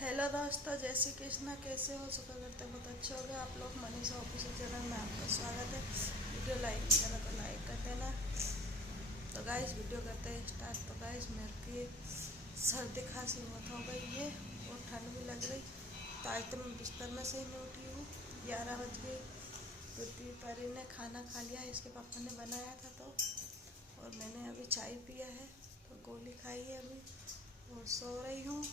Hello दोस्तों, जय श्री कृष्णा। कैसे हो? सुबह करते बहुत अच्छे हो गए आप लोग। मनीषा ऑफिशियल चैनल में आपका स्वागत है। वीडियो लाइक चैनल को लाइक कर देना। तो गाइस वीडियो करते हैं स्टार्ट। तो गाइस मेरे की सर्दी खांसी बहुत हो गई है और ठंड भी लग रही। तो आज तो मैं बिस्तर में से ही नहीं उठी हूँ। 11 बज गए। पृथ्वी परी ने खाना खा लिया है, इसके पापा ने बनाया था तो। और मैंने अभी चाय पिया है, तो गोली खाई है अभी और सो रही हूँ।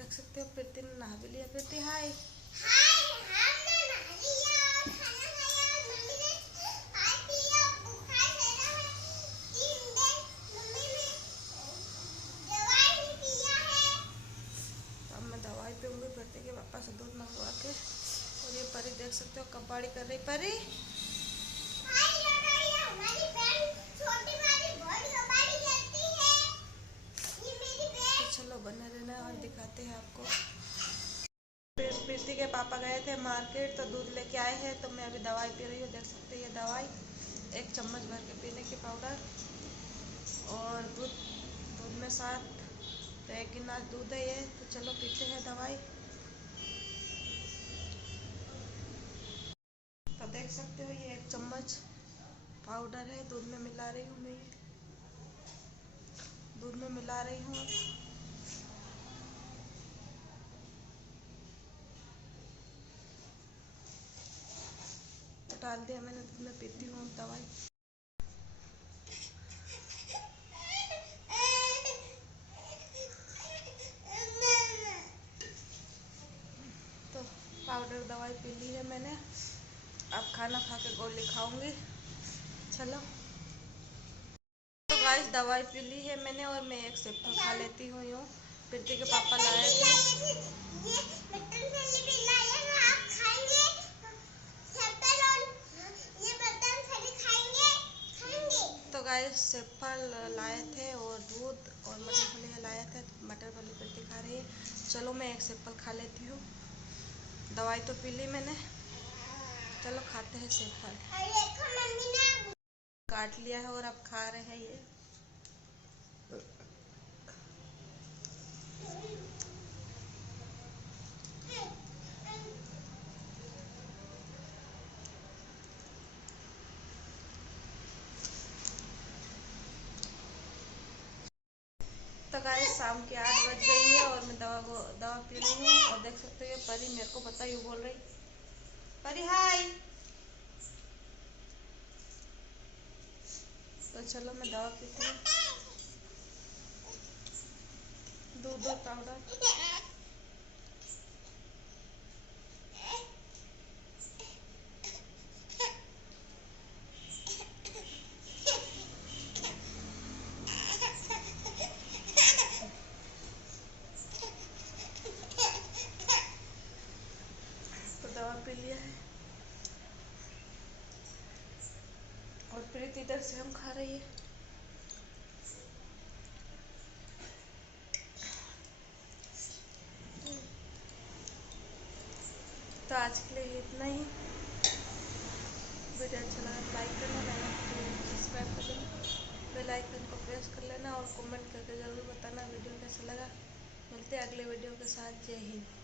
देख सकते हो प्रीति ने नहा भी लिया। प्रीति हाय। अब मैं दवाई पीऊँगी प्रीति के पापा से दूध मंगवा के। और ये परी देख सकते हो कबाड़ी कर रही। परी तो चलो बने रहना और दिखाते हैं आपको। प्रीति के पापा गए थे मार्केट तो दूध लेके आए हैं, तो मैं अभी दवाई पी रही हूँ। देख सकते हैं ये दवाई 1 चम्मच भर के पीने की पाउडर और दूध में साथ तो 1 गिलास दूध है ये। तो चलो पीते हैं दवाई। तो देख सकते हो ये 1 चम्मच पाउडर है, दूध में मिला रही हूँ मैं। दूध में मिला रही हूँ। डाल दिया मैंने दूध में, पीती हूँ दवाई। तो पाउडर दवाई पी ली है मैंने। अब खाना खा के गोली खाऊंगी। चलो तो गाइस दवाई पी ली है मैंने और मैं एक सेप्टल खा लेती हूँ। यूँ प्रीति के पापा लाए थे। तो गाइस सेप्पल लाए थे और दूध और मटर फलियाँ लाए थे। मटर फली प्रीति खा रही है। चलो मैं एक सेप्पल खा लेती हूँ। दवाई तो पी ली मैंने। चलो खाते हैं सेप्पल। काट लिया है और अब खा रहे हैं ये। तो गाइस शाम के 8 बज गई है और मैं दवा पी रही हूँ। और देख सकते हो ये परी मेरे को पता ही बोल रही। परी हाय। तो चलो मैं दवा पीती हूँ। दूध और पाउडर। तो दवा पी लिया है और प्रीति इधर से हम खा रही है। तो आज के लिए इतना ही। वीडियो अच्छा लगा तो लाइक करना, सब्सक्राइब कर देना, बेल आइकन को प्रेस कर लेना और कमेंट करके ज़रूर बताना वीडियो कैसा लगा। मिलते हैं अगले वीडियो के साथ। जय हिंद।